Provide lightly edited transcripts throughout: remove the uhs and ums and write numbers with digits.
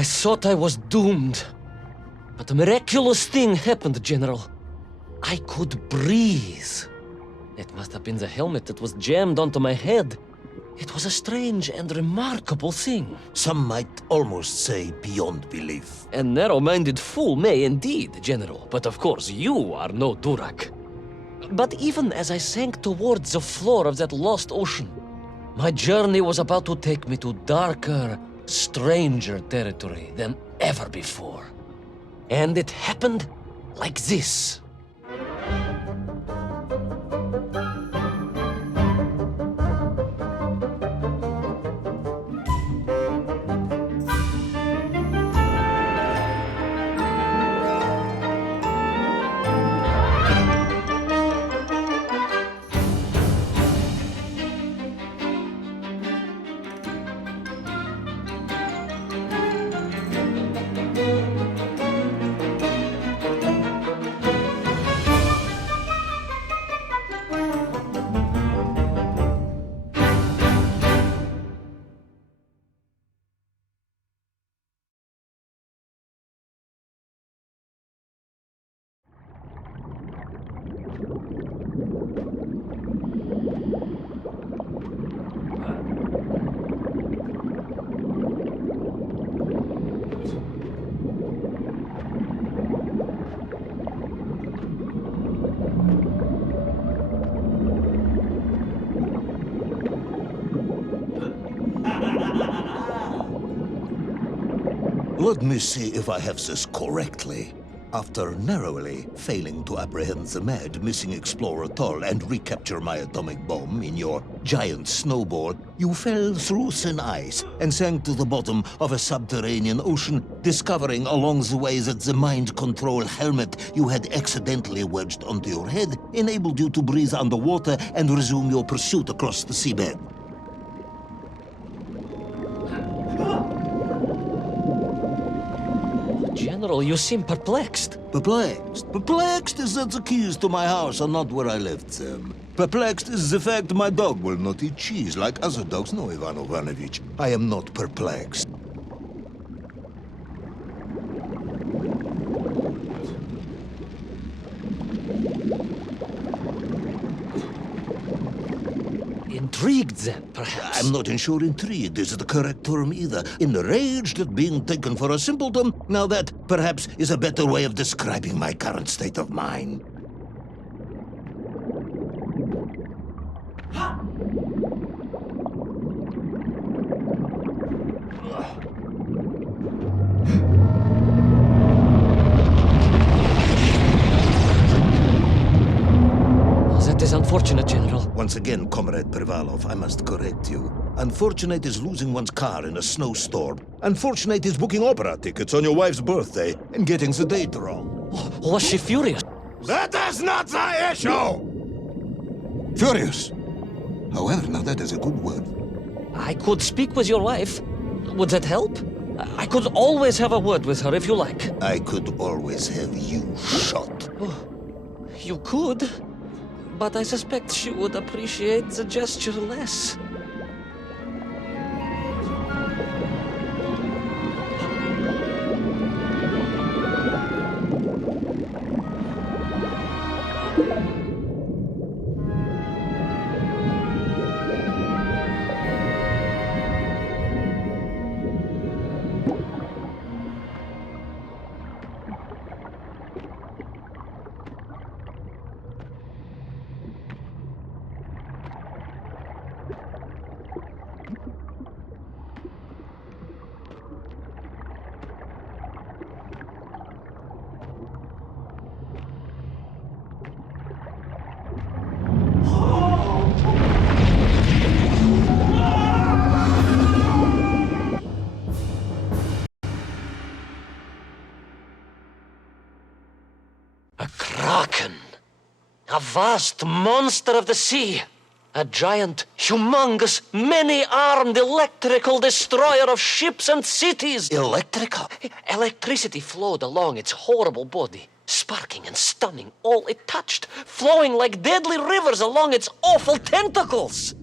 I thought I was doomed. But a miraculous thing happened, General. I could breathe. It must have been the helmet that was jammed onto my head. It was a strange and remarkable thing. Some might almost say beyond belief. A narrow-minded fool may indeed, General, but of course you are no Durak. But even as I sank towards the floor of that lost ocean, my journey was about to take me to darker, stranger territory than ever before. And it happened like this. Let me see if I have this correctly. After narrowly failing to apprehend the mad missing explorer Toll and recapture my atomic bomb in your giant snowball, you fell through thin ice and sank to the bottom of a subterranean ocean, discovering along the way that the mind control helmet you had accidentally wedged onto your head enabled you to breathe underwater and resume your pursuit across the seabed. General, you seem perplexed. Perplexed? Perplexed is that the keys to my house are not where I left them. Perplexed is the fact my dog will not eat cheese like other dogs. No, Ivan Ivановich, I am not perplexed. Intrigued, then, perhaps? I'm not sure intrigued is the correct term either. Enraged at being taken for a simpleton? Now that, perhaps, is a better way of describing my current state of mind. That is unfortunate, General. Once again, Comrade Privalov, I must correct you. Unfortunate is losing one's car in a snowstorm. Unfortunate is booking opera tickets on your wife's birthday and getting the date wrong. Was she furious? That is not the issue! Furious. However, now that is a good word. I could speak with your wife. Would that help? I could always have a word with her if you like. I could always have you shot. You could, but I suspect she would appreciate the gesture less. A vast monster of the sea. A giant, humongous, many-armed electrical destroyer of ships and cities. Electrical? Electricity flowed along its horrible body, sparking and stunning all it touched, flowing like deadly rivers along its awful tentacles.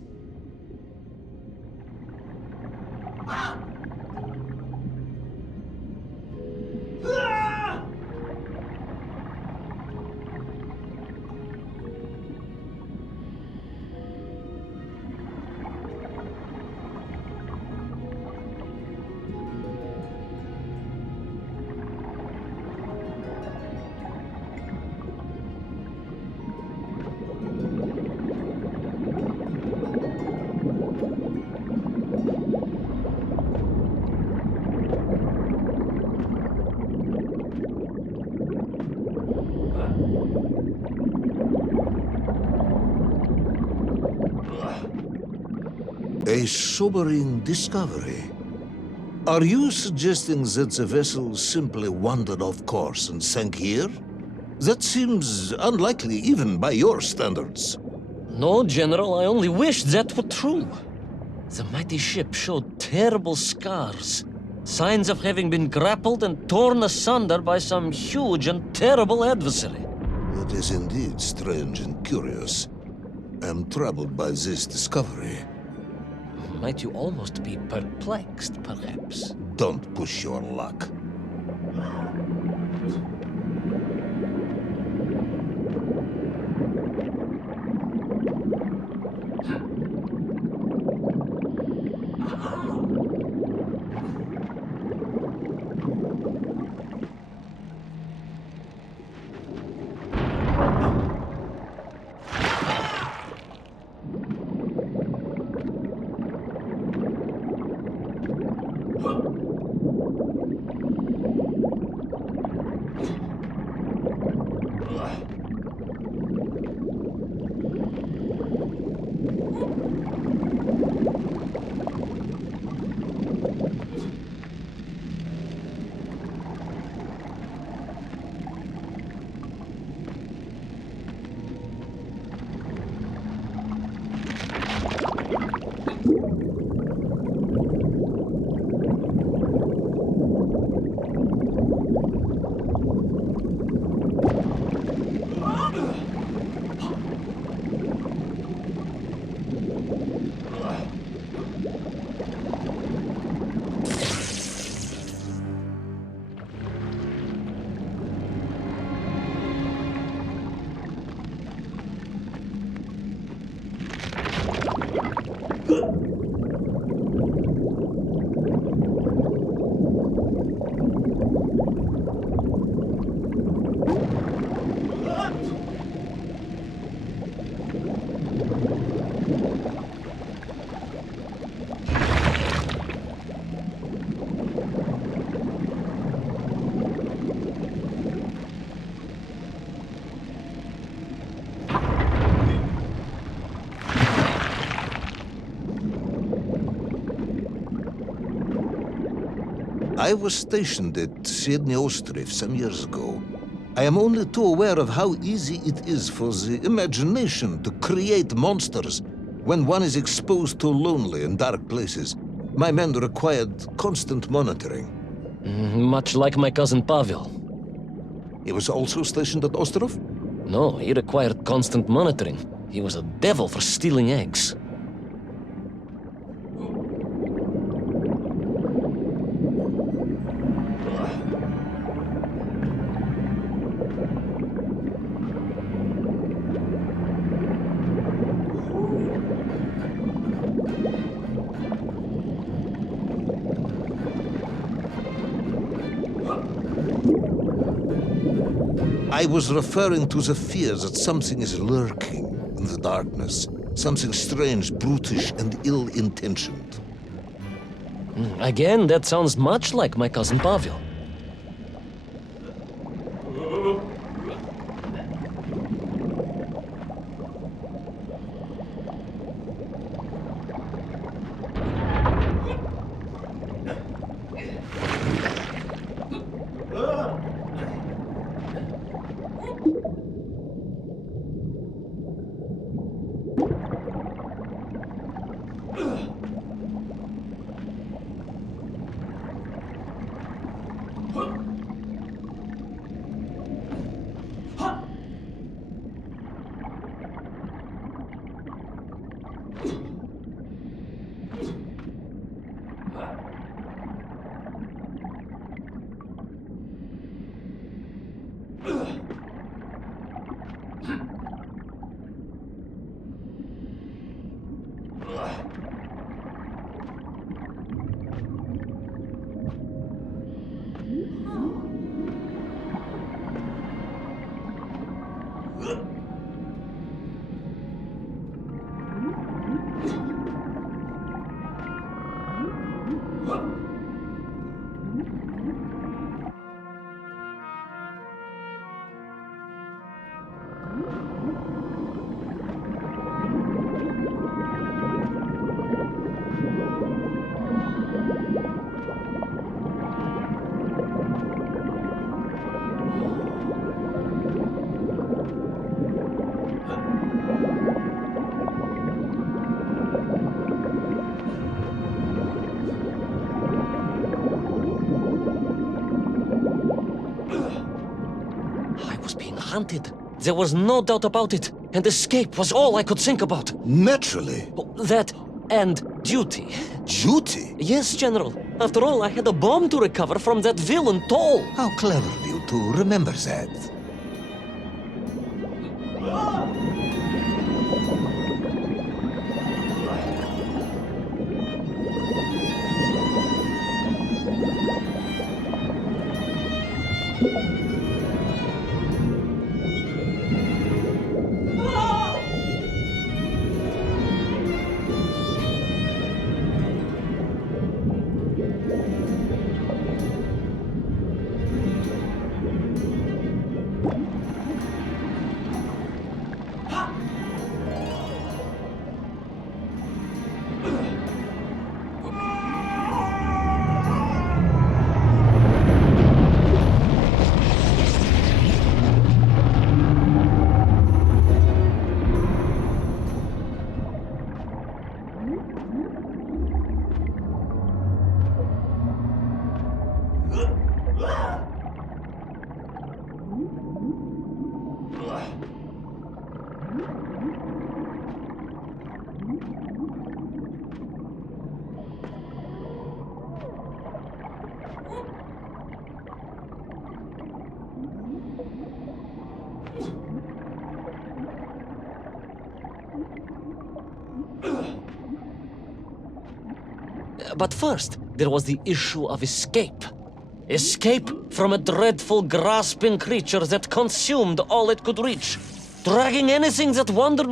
A sobering discovery. Are you suggesting that the vessel simply wandered off course and sank here? That seems unlikely even by your standards. No, General, I only wish that were true. The mighty ship showed terrible scars, signs of having been grappled and torn asunder by some huge and terrible adversary. It is indeed strange and curious. I am troubled by this discovery. Might you almost be perplexed, perhaps? Don't push your luck. I was stationed at Sydney Ostrov some years ago. I am only too aware of how easy it is for the imagination to create monsters when one is exposed to lonely and dark places. My men required constant monitoring. Much like my cousin Pavel. He was also stationed at Ostrov? No, he required constant monitoring. He was a devil for stealing eggs. I was referring to the fear that something is lurking in the darkness. Something strange, brutish, and ill-intentioned. Again, that sounds much like my cousin Pavel. wanted. There was no doubt about it, and escape was all I could think about. Naturally. That and duty. Duty? Yes, General. After all, I had a bomb to recover from that villain Toll. How clever of you to remember that. But first, there was the issue of escape. Escape from a dreadful, grasping creature that consumed all it could reach, dragging anything that wandered.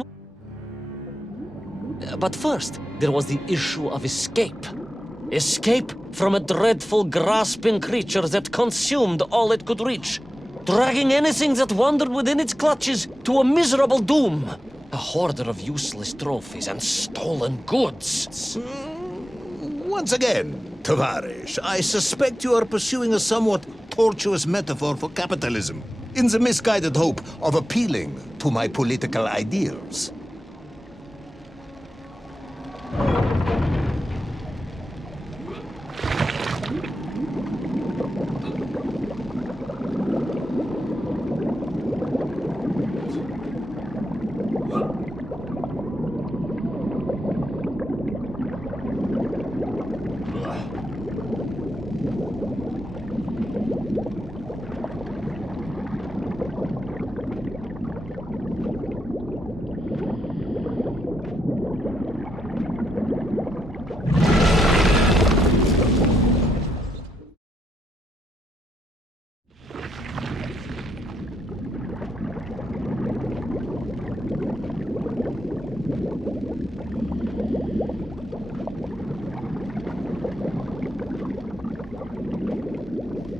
But first, there was the issue of escape. Escape from a dreadful, grasping creature that consumed all it could reach, dragging anything that wandered within its clutches to a miserable doom. A hoarder of useless trophies and stolen goods. Once again, Tavarish, I suspect you are pursuing a somewhat tortuous metaphor for capitalism, in the misguided hope of appealing to my political ideals.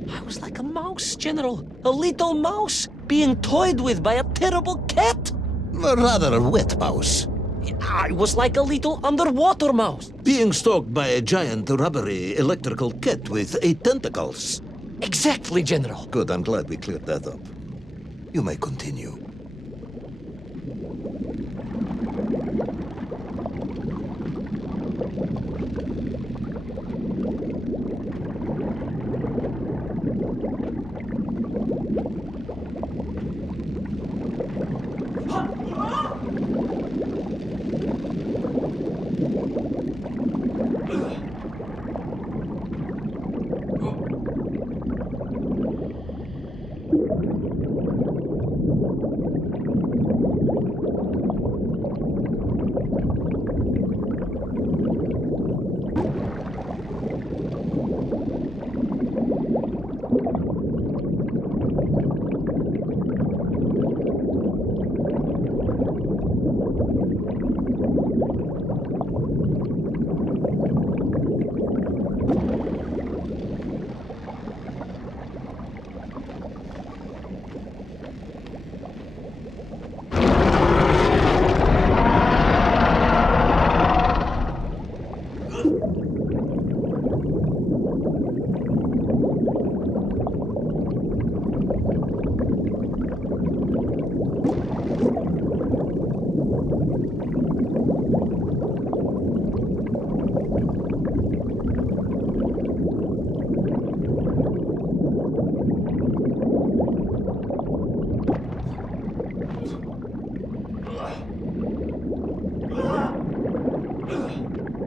I was like a mouse, General. A little mouse being toyed with by a terrible cat. A rather wet mouse. I was like a little underwater mouse. Being stalked by a giant rubbery electrical cat with 8 tentacles. Exactly, General. Good, I'm glad we cleared that up. You may continue.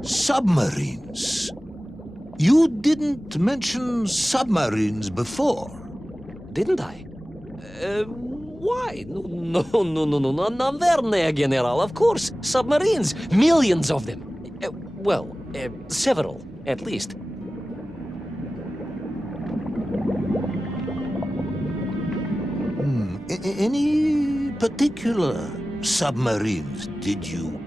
Submarines. You didn't mention submarines before. Didn't I? Why? No, наверное, General, of course. Submarines. Millions of them. Several, at least. Any particular submarines? Did you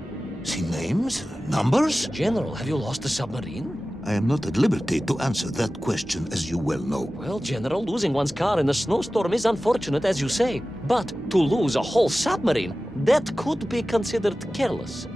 see names? Numbers? General, have you lost a submarine? I am not at liberty to answer that question, as you well know. Well, General, losing one's car in a snowstorm is unfortunate, as you say. But to lose a whole submarine, that could be considered careless.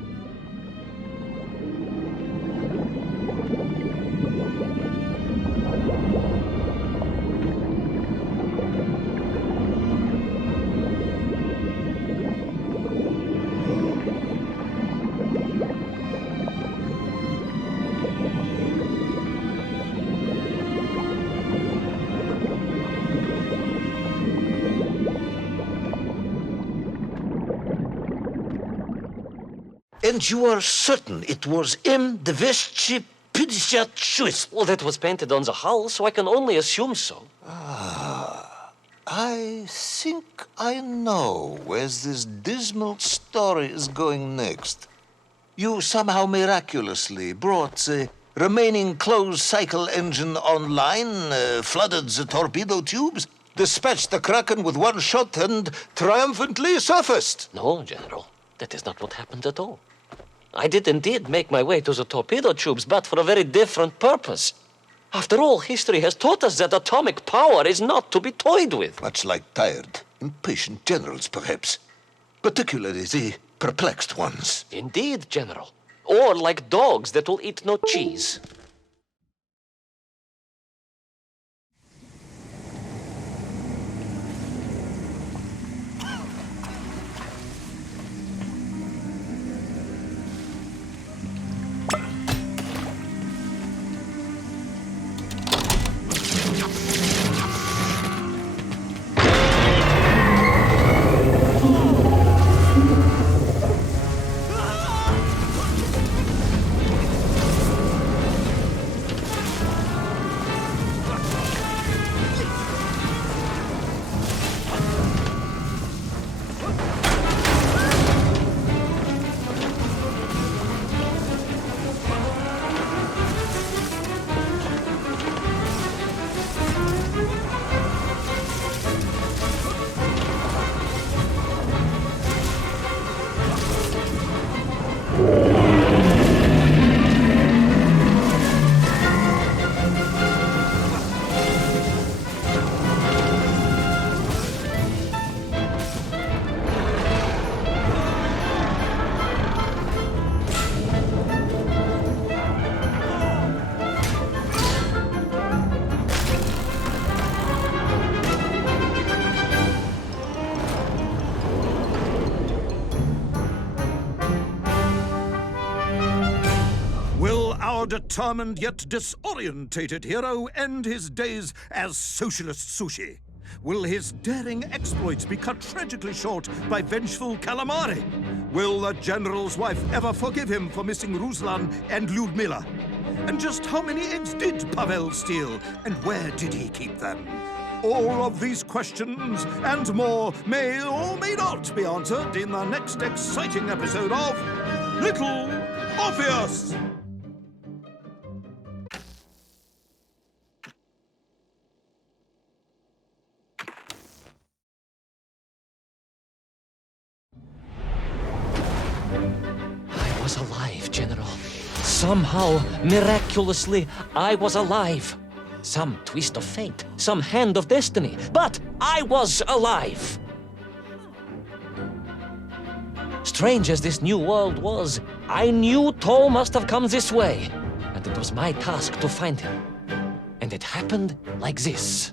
And you are certain it was M256? Well, that was painted on the hull, so I can only assume so. I think I know where this dismal story is going next. You somehow miraculously brought the remaining closed cycle engine online, flooded the torpedo tubes, dispatched the Kraken with one shot, and triumphantly surfaced. No, General, that is not what happened at all. I did indeed make my way to the torpedo tubes, but for a very different purpose. After all, history has taught us that atomic power is not to be toyed with. Much like tired, impatient generals, perhaps. Particularly the perplexed ones. Indeed, General. Or like dogs that will eat no cheese. Determined yet disorientated hero end his days as socialist sushi? Will his daring exploits be cut tragically short by vengeful calamari? Will the general's wife ever forgive him for missing Ruslan and Lyudmila? And just how many eggs did Pavel steal, and where did he keep them? All of these questions and more may or may not be answered in the next exciting episode of Little Orpheus! I was alive, General. Somehow, miraculously, I was alive. Some twist of fate, some hand of destiny, but I was alive. Strange as this new world was, I knew Toll must have come this way, and it was my task to find him. And it happened like this.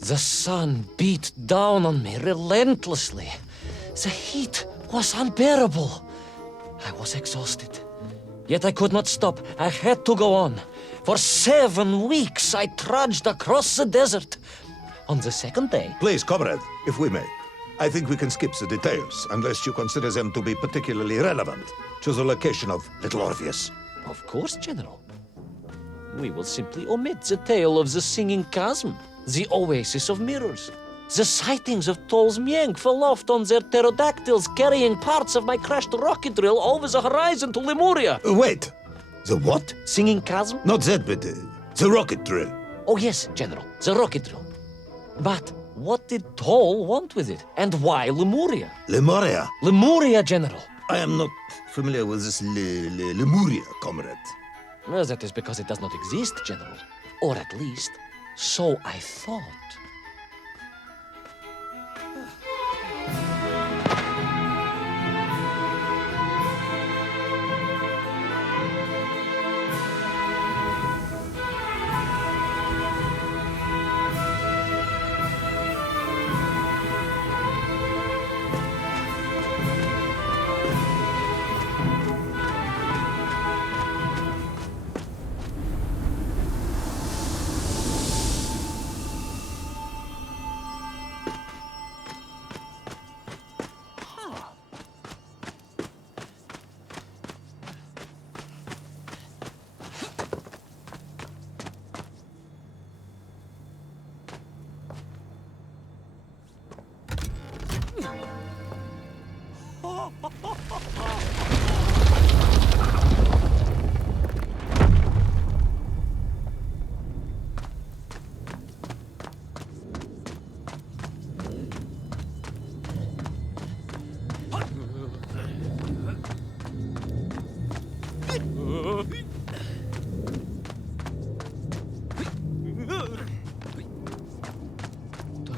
The sun beat down on me relentlessly. The heat was unbearable. I was exhausted. Yet I could not stop. I had to go on. For 7 weeks I trudged across the desert. On the second day... Please, comrade, if we may. I think we can skip the details, unless you consider them to be particularly relevant to the location of Little Orpheus. Of course, General. We will simply omit the tale of the singing chasm, the oasis of mirrors, the sightings of Tol's Mieng aloft on their pterodactyls carrying parts of my crashed rocket drill over the horizon to Lemuria. Wait! The what? Singing chasm? Not that, but the rocket drill. Oh yes, General, the rocket drill. But what did Tol want with it? And why Lemuria? Lemuria? Lemuria, General. I am not familiar with this Lemuria, comrade. Well, that is because it does not exist, General. Or at least, so I thought.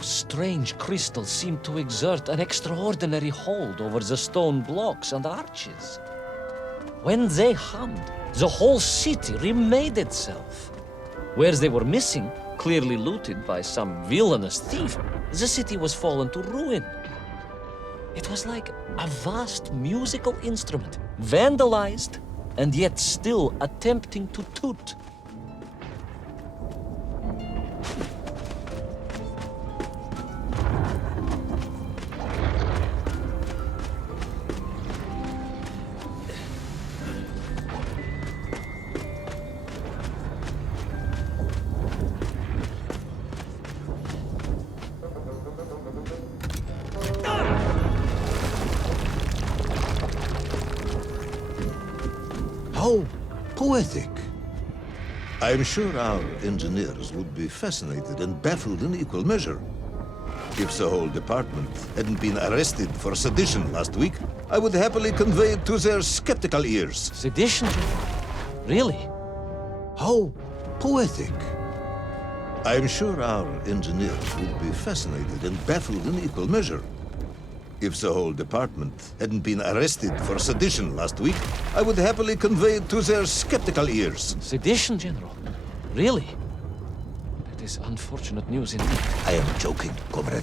Strange crystals seemed to exert an extraordinary hold over the stone blocks and arches. When they hummed, the whole city remade itself. Where they were missing, clearly looted by some villainous thief, the city was fallen to ruin. It was like a vast musical instrument, vandalized, and yet still attempting to toot. How poetic. I'm sure our engineers would be fascinated and baffled in equal measure. If the whole department hadn't been arrested for sedition last week, I would happily convey it to their skeptical ears. Sedition? Really? How poetic. I'm sure our engineers would be fascinated and baffled in equal measure. If the whole department hadn't been arrested for sedition last week, I would happily convey it to their skeptical ears. Sedition, General? Really? That is unfortunate news indeed. I am joking, comrade.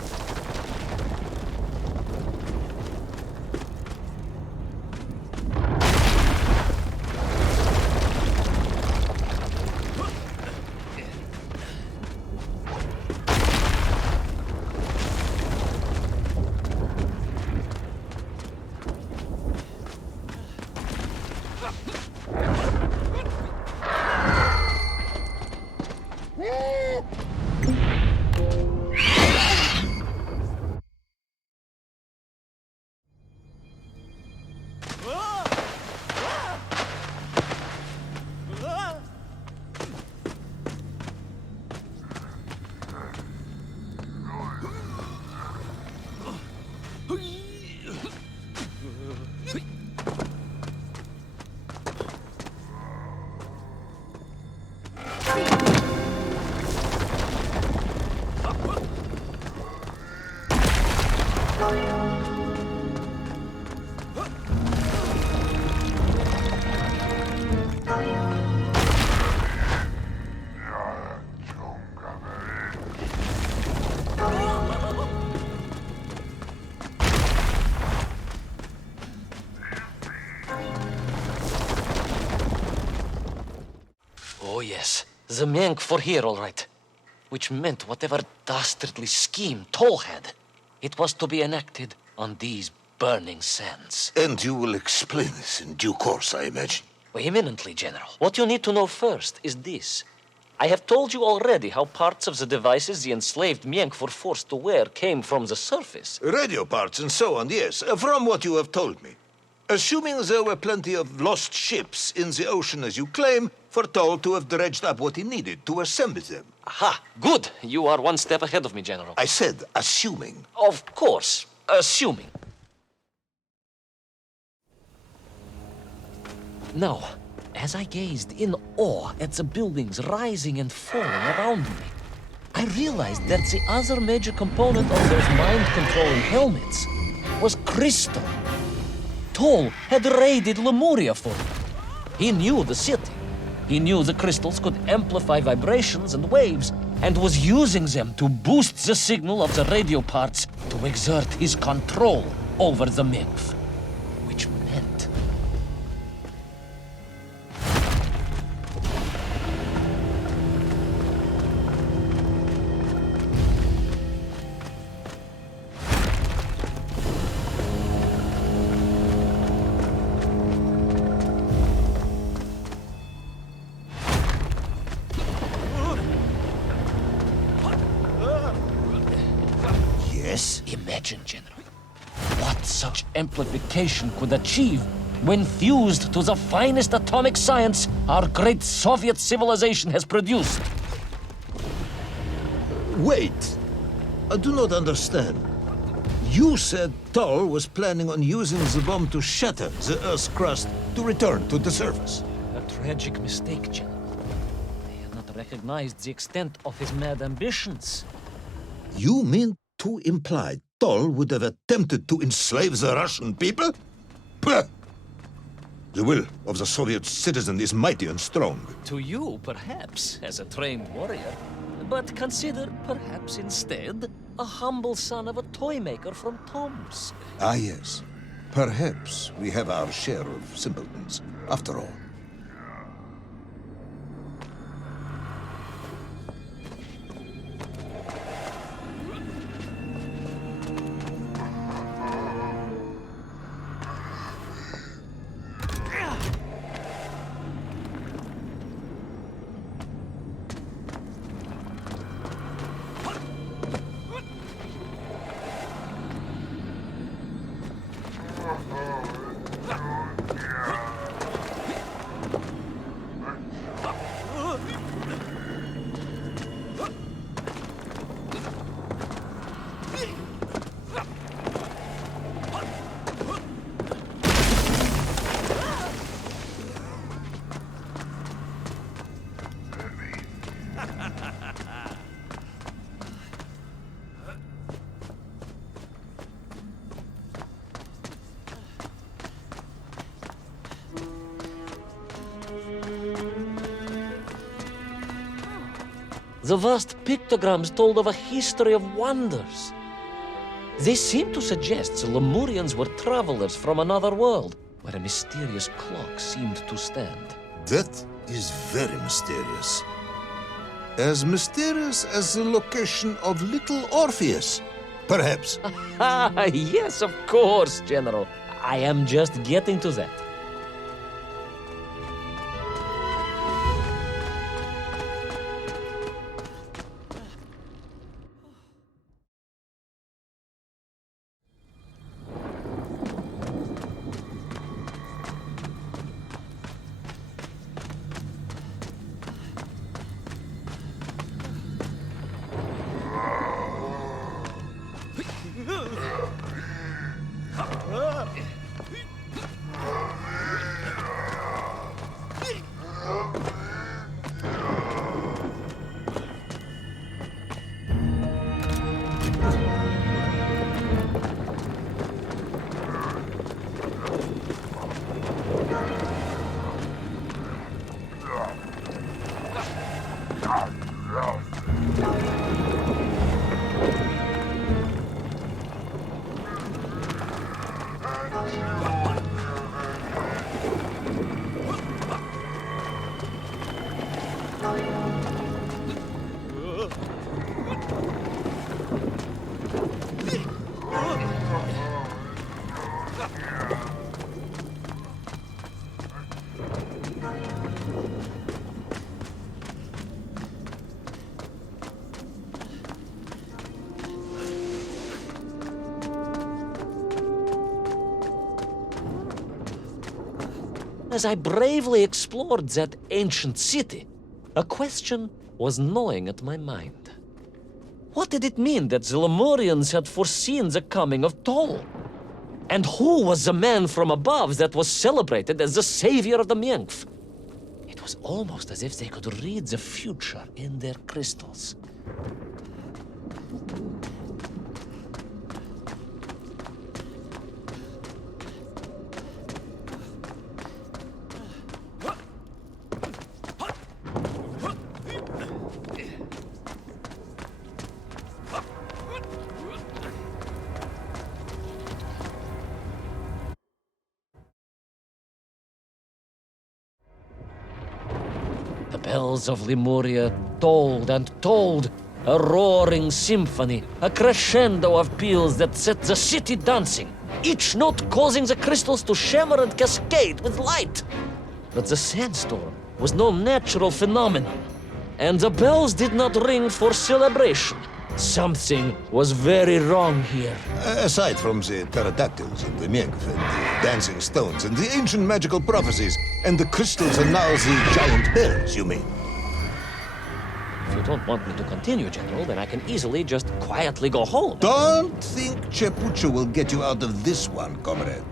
Oh yes, the Menk for here, all right. which meant whatever dastardly scheme Toll had, it was to be enacted on these burning sands. And you will explain this in due course, I imagine. Eminently, General. What you need to know first is this. I have told you already how parts of the devices the enslaved Mienk were forced to wear came from the surface. Radio parts and so on, yes, from what you have told me. Assuming there were plenty of lost ships in the ocean as you claim, for Toll to have dredged up what he needed to assemble them. Aha, good. You are one step ahead of me, General. I said assuming. Of course, assuming. Now, as I gazed in awe at the buildings rising and falling around me, I realized that the other major component of those mind-controlling helmets was crystal. Toll had raided Lemuria for me. He knew the city. He knew the crystals could amplify vibrations and waves, and was using them to boost the signal of the radio parts to exert his control over the Memph. Which meant... Yes? Imagine, General, what such amplification could achieve when fused to the finest atomic science our great Soviet civilization has produced. Wait. I do not understand. You said Toll was planning on using the bomb to shatter the Earth's crust to return to the surface. A tragic mistake, General. They had not recognized the extent of his mad ambitions. You mean to imply Toll would have attempted to enslave the Russian people? Pah! The will of the Soviet citizen is mighty and strong. To you, perhaps, as a trained warrior. But consider, perhaps instead, a humble son of a toy maker from Tomsk. Ah, yes. Perhaps we have our share of simpletons, after all. The vast pictograms told of a history of wonders. They seem to suggest the Lemurians were travelers from another world, where a mysterious clock seemed to stand. That is very mysterious. As mysterious as the location of little Orpheus, perhaps. Ah, yes, of course, General. I am just getting to that. As I bravely explored that ancient city, a question was gnawing at my mind. What did it mean that the Lemurians had foreseen the coming of Tol? And who was the man from above that was celebrated as the savior of the Myenkf? It was almost as if they could read the future in their crystals. The bells of Lemuria tolled and tolled, a roaring symphony, a crescendo of peals that set the city dancing, each note causing the crystals to shimmer and cascade with light. But the sandstorm was no natural phenomenon, and the bells did not ring for celebration. Something was very wrong here. Aside from the pterodactyls and the Myenkf and the dancing stones and the ancient magical prophecies and the crystals and now the giant bells, you mean? If you don't want me to continue, General, then I can easily just quietly go home. Don't think Chepucho will get you out of this one, comrade.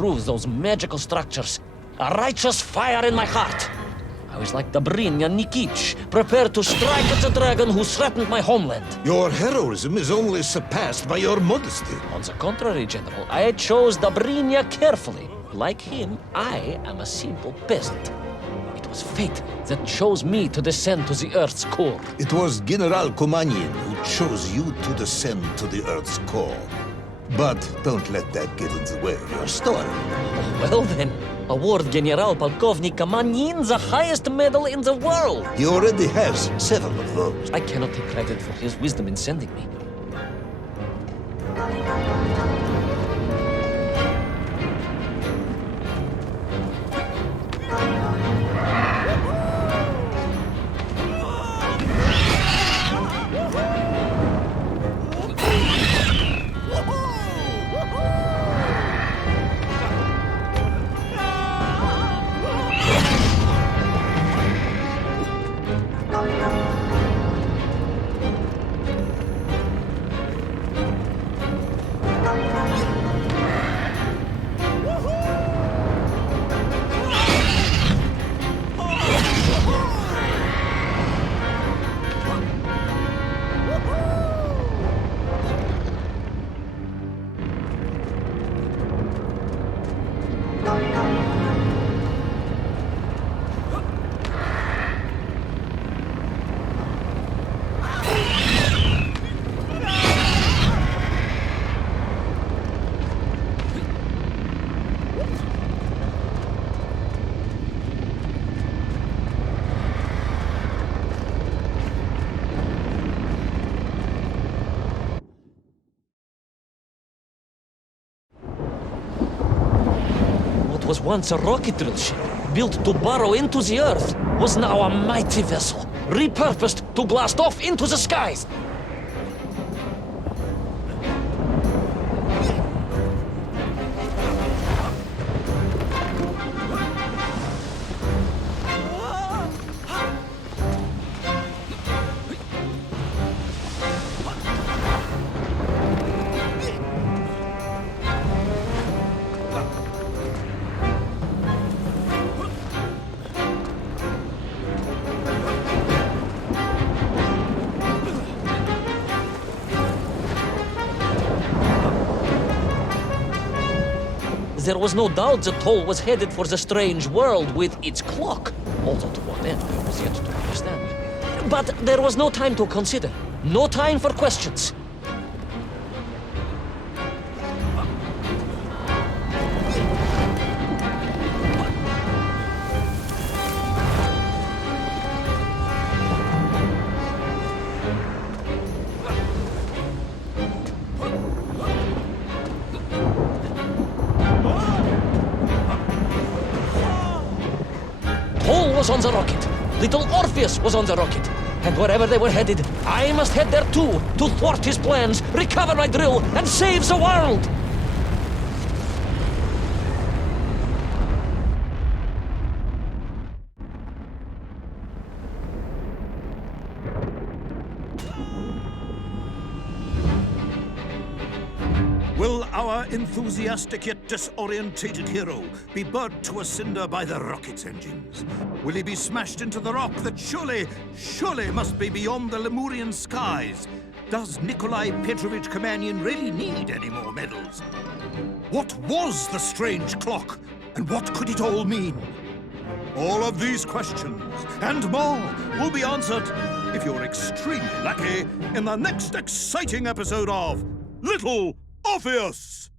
Through those magical structures, a righteous fire in my heart. I was like Dobrynya Nikitsch, prepared to strike at the dragon who threatened my homeland. Your heroism is only surpassed by your modesty. On the contrary, General, I chose Dobrynya carefully. Like him, I am a simple peasant. It was fate that chose me to descend to the Earth's core. It was General Kumanin who chose you to descend to the Earth's core. But don't let that get in the way of your story. Well then, award General Polkovnik Kamanin the highest medal in the world. He already has several of those. I cannot take credit for his wisdom in sending me. was once a rocket drill ship, built to burrow into the Earth, was now a mighty vessel, repurposed to blast off into the skies. There was no doubt the toll was headed for the strange world with its clock, although to what end was yet to understand. But there was no time to consider, no time for questions. Was on the rocket. Little Orpheus was on the rocket. And wherever they were headed, I must head there too, to thwart his plans, recover my drill, and save the world! Will our enthusiastic yet disorientated hero be burnt to a cinder by the rocket's engines? Will he be smashed into the rock that surely must be beyond the Lemurian skies? Does Nikolai Petrovich Kamenyin really need any more medals? What was the strange clock, and what could it all mean? All of these questions and more will be answered, if you're extremely lucky, in the next exciting episode of Little Orpheus!